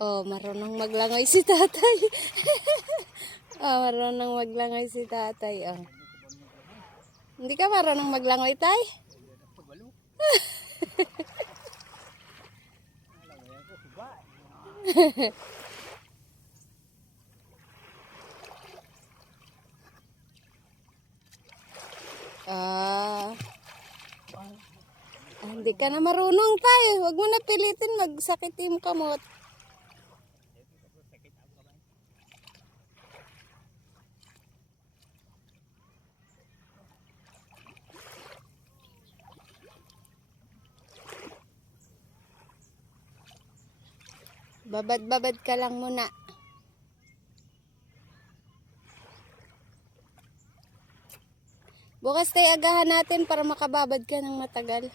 Oh, marunong maglangoy si tatay. Oh, marunong maglangoy si tatay. Oh. Hindi ka marunong maglangoy, tay? Ah, hindi ka na marunong, tay. Huwag mo na pilitin magsakit yung kamot. Babad-babad ka lang muna. Bukas tayo agahan natin para makababad ka ng matagal.